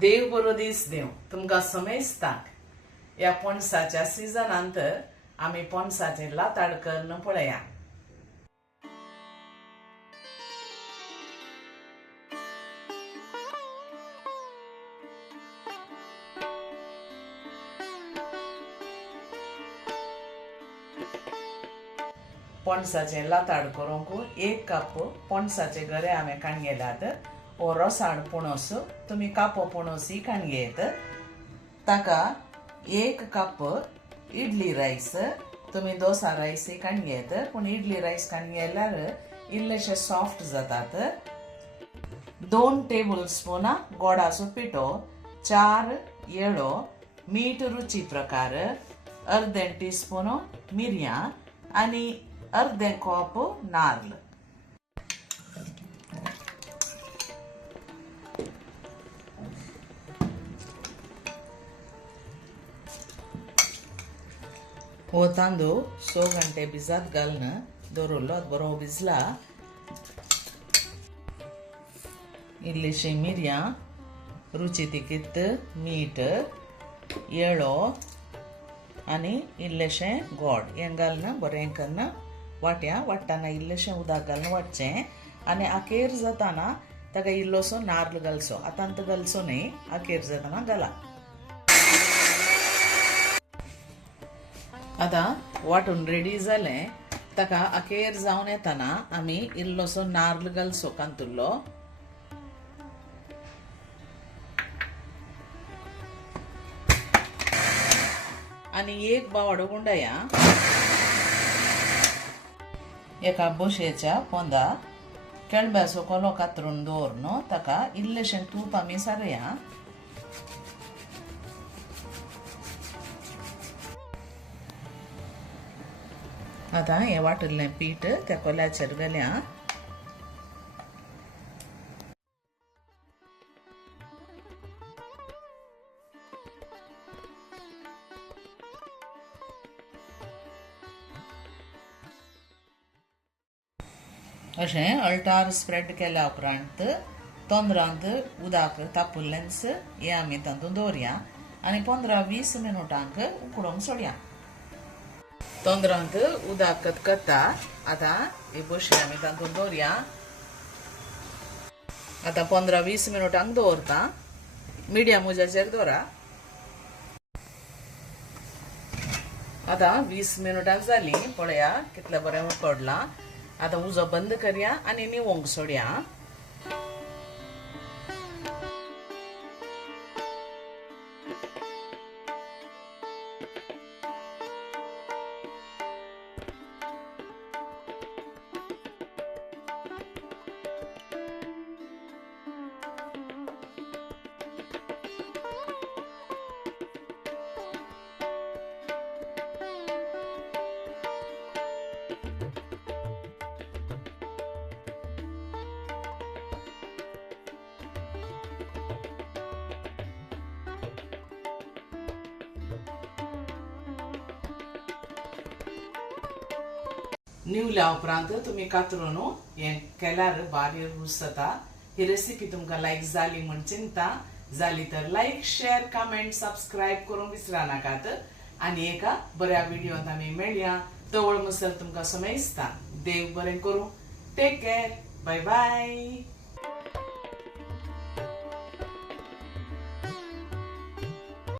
देव बरो दीस देव तुमकां समेस्ताक ह्या पणसाच्या सिजनांत आमी पणसाचे लाताड करून पळया. पणसाचे लाताड करूंक 1 कप पणसाचे गरे हांवें काणयल्यात. हो रोसाड पणस तुमी कापो पणसय काणयेत. ताका 1 कप इडली रायस तुमी डोसा रायसय काणयेत, पूण इडली रायस काणयल्यार इल्लेशे सॉफ्ट जातात. 2 टेबल स्पून गोडाचो पिठो, 4 येळो, मीठ रुची प्रकार, अर्दे टीस्पून मिरयां आनी अर्दे कप नाल्ल. हो तांदूळ 6 घंटे भिजत घालून दवरलो. बरो भिजला. इल्लीशी मिरयां, रुची तिकीत मीठ, येळो आनी इल्लेशें गोड हें घालून बरें करून वाडटाना इल्लेशें उदक घालून वाडचें आनी आखेर जाताना ताका इल्लोसो नाल्ल घालचो. आतांत घालचो न्ही, आखेर जाताना घाला. आतां वांटून रेडी जालें. ताका आखेर जावन येताना आमी इल्लोसो नाल्ल घालचो कांतुल्लो. आनी 1 बावडो गुंडाया. एका बशेच्या पोंदा केळब्याचो कोलो कातरून दवरून ताका इल्लेशें तूप आमी सारया. आतां हें वाटिल्लें पीठ त्या कोल्याचेर घालया. अशें अल्टार स्प्रेड केल्या उपरांत तोंदरांत उदक तापयल्लेंच हें आमी तातूंत दवरया आनी 15-20 मिनटांक उकडोवंक सोडया. तोंदरांत उदक कत्ता. आतां ही बशी आमी तातूंत दवरया. आतां 15-20 मिनटांक दवरता. मिडियम उज्याचेर दवरा. आतां 20 मिनटां जालीं. पळया कितलें बरें उकडलां. आतां उजो बंद करया आनी निवोंक सोडया. निवल्या उपरांत तुमी कातरून हें केल्यार बारीक रूच जाता. ही रेसिपी तुमकां लायक जाली म्हण चिंता. जाली तर लायक, शेअर, कमेंट, सबस्क्रायब करूंक विसरा नाकात. आनी एका बऱ्या व्हिडिओंत आमी मेळया. तवळ मसर तुमकां समेस्ता. देव बरें करूं. Take care. Bye bye.